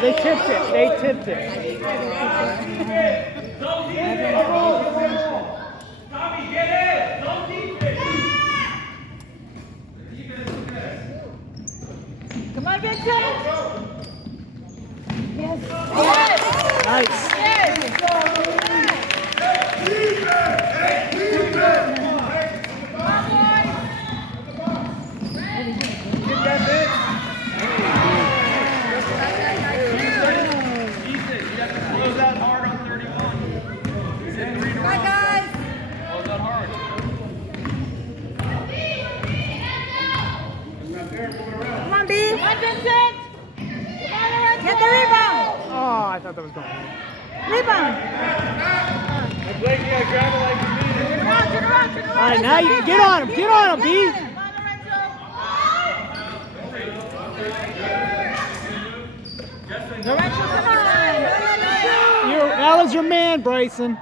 They tipped it. They tipped it. Tommy, get in! Don't defense! Come on, Vincent! Yes. Nice. Yes. Close out hard on 31. Bye, guys. Close out hard. Come on, B. Come on, Vincent. Get the rebound. Oh, I thought that was going. Rebound. Blake, you gotta grab it like you need it. Turn around, turn around, turn around. All right, now you get on him. Get on him, B. Come on, Lorenzo. Lorenzo, come on. That was your man, Bryson.